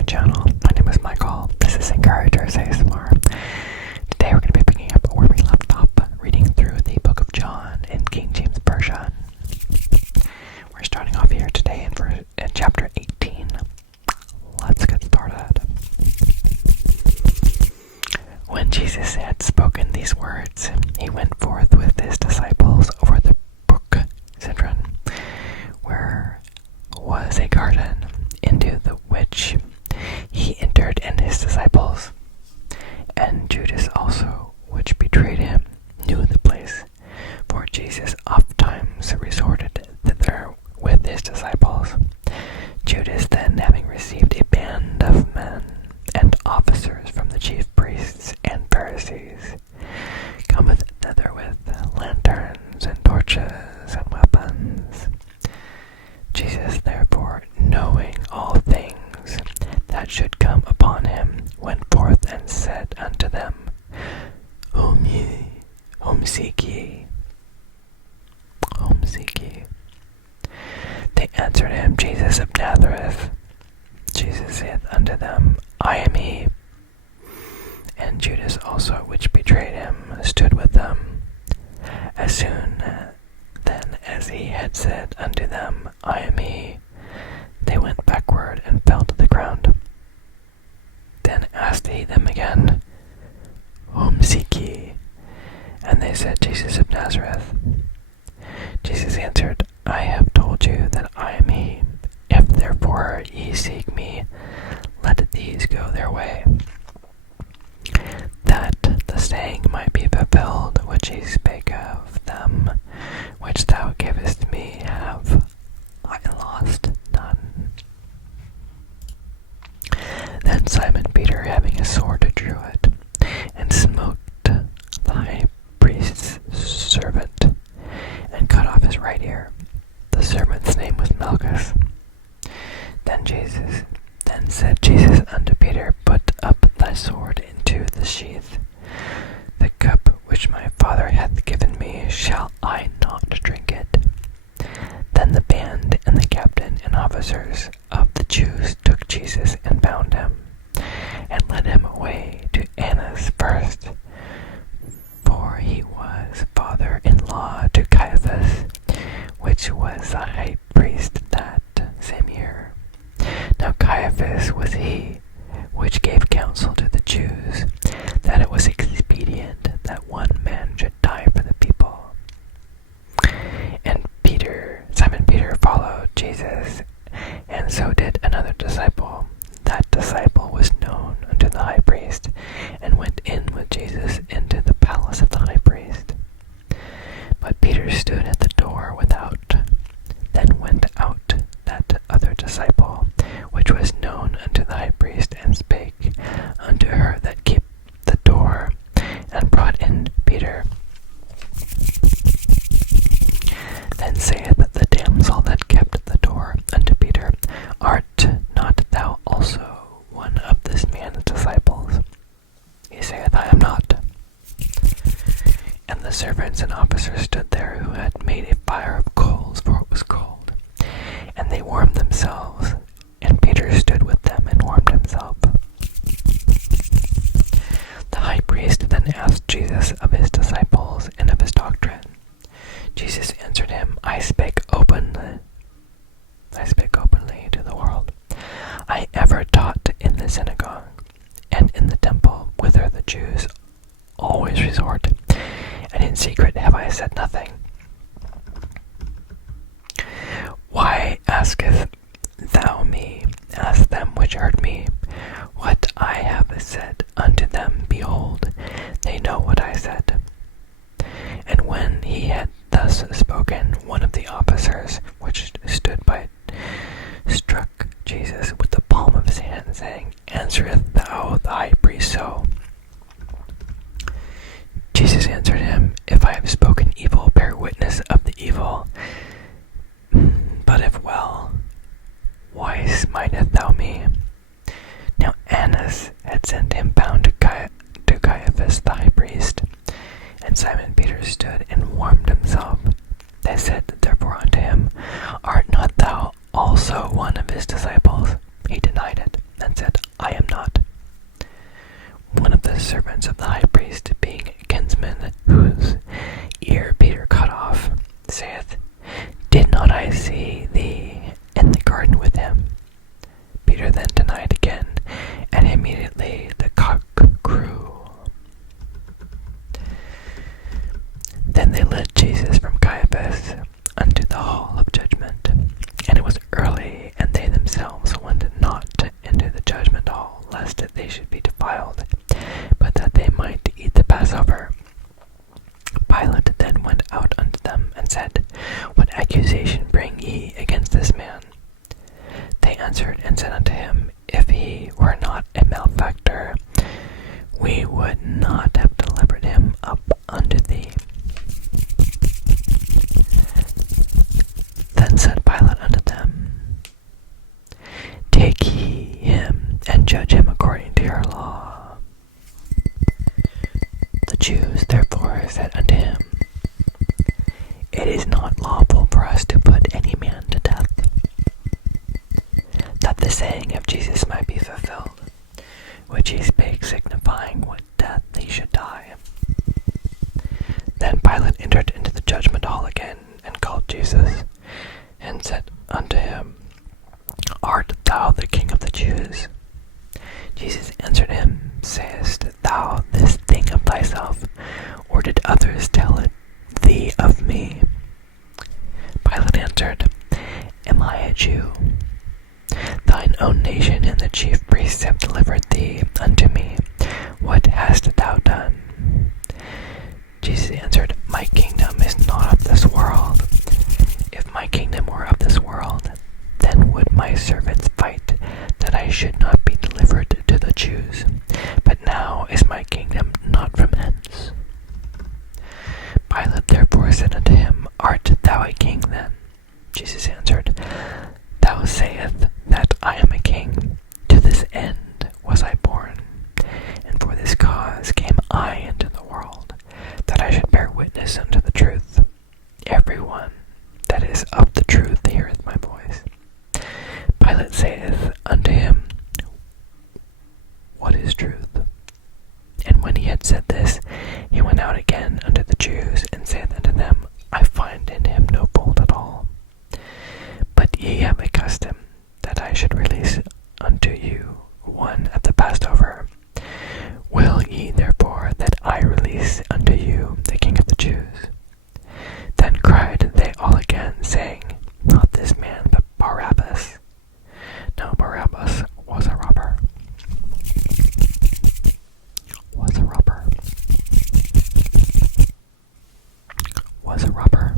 my channel. My name is Michael. This is Encouragers ASMR. Today we're going to be picking up where we left off, reading through the book of John in King James Version. We're starting off here today in chapter 18. Let's get started. When Jesus had spoken these words, he went forth with his disciples over the brook Cedron, where was a garden, into the which he entered and his disciples. And Judas also, which betrayed him, knew the place, for Jesus ofttimes resorted thither with his disciples. Judas then, having received a band of men and officers from the chief priests and Pharisees, cometh thither with lanterns and torches and weapons. Jesus therefore, knowing all things that should come upon him, went forth and said unto them, Whom seek ye? Whom seek ye? They answered him, Jesus of Nazareth. Jesus saith unto them, I am he. And Judas also, which betrayed him, stood with them. As soon then as he had said unto them, I am he, they went backward and fell to the ground. Then asked he them again, Whom seek ye? And they said, Jesus of Nazareth. Jesus answered, I have told you that I am he. If therefore ye seek me, let these go their way, that the saying might be fulfilled which he spake of them, which thou gavest me, have I lost none. Then Simon Peter, having a sword, drew it, and smote the high priest's servant, and cut off his right ear. The servant's name was Malchus. Then said Jesus unto Peter, Put up thy sword into the sheath. The cup which my Father hath given me, shall I not drink it? Then the band and the captain and officers of the Jews took Jesus and bound him, and led him away to Annas first, for he was father-in-law to Caiaphas, which was the high priest that same year. Now Caiaphas was he which gave counsel to the Jews, that it was expedient that one man should die for the people. And Simon Peter followed Jesus, and so did another disciple. That disciple was known unto the high priest, and went in with Jesus into the palace of the high priest. But Peter stood at the door without. Then went out that other disciple, which was known unto the high priest, and spake unto her that kept the door, and brought in Peter. Then saith the damsel that kept the door unto Peter, Art not thou also one of this man's disciples? He saith, I am not. And the servants and officers stood there, who had made a fire of coals, for it was cold, and they warmed themselves. And Peter stood with them and warmed himself. The high priest then asked Jesus of his disciples and of his doctrine. Jesus answered him, I spake openly to the world. I ever taught in the synagogue and in the temple, whither the Jews always resort, and in secret have I said nothing. Why askest thou me? Ask them which heard me. What I have said unto them, behold, they know what I said. And when he had thus spoken, one of the officers which stood by struck Jesus with the palm of his hand, saying, Answerest thou the high priest so? Jesus answered him, If I have spoken evil, bear witness of the evil. But if well, why smiteth thou me? Now Annas had sent him bound to Caiaphas the high priest. And Simon Peter stood and warmed himself. They said therefore unto him, Art not thou also one of his disciples? He denied it, and said, servants of the high priest, being kinsmen, whose ear Peter cut off, saith, Did not I see thee in the garden with him? Peter then denied again, and immediately the cock crew. Then they led Jesus from Caiaphas unto the hall of judgment. And it was early, and they themselves went not into the judgment hall, lest they should be defiled, but that they might eat the Passover. Pilate then went out unto them, and said, What accusation bring ye against this man? They answered and said unto him, If he were not a malefactor, we would not have delivered him up unto thee. Then said Pilate unto them, Take ye him, and judge him according to your law. The Jews therefore said unto him, It is not lawful for us to put any man to death, that the saying of Jesus might be fulfilled, which he spake, signifying what death he should die. Then Pilate entered into the judgment hall again, and called Jesus, and said unto him, Art thou the King of the Jews? Jesus answered him, Sayest thou this thing of thyself, or did others tell it thee of me? Pilate answered, Am I a Jew? Thine own nation and the chief priests have delivered thee unto me. What hast thou done? Jesus answered, My kingdom is not of this world. If my kingdom were of this world, then would my servants fight, that I should not be delivered to the Jews. But now is my kingdom not from hence. Pilate therefore said unto him, Art thou a king then? Jesus answered, Thou sayest that I am a king. To this end was I born, and for this cause came I into the world, that I should bear witness unto the truth. Everyone that is of the truth heareth my voice. Pilate saith unto him, What is truth? And when he had said this, he went out again unto the Jews, and saith unto them, I find in him no fault at all. But ye have a custom that I should release unto you one at the Passover. Will ye therefore that I release unto you the King of the Jews? Then cried they all again, saying, Not this man, but Barabbas. Now Barabbas was a robber. Was a robber.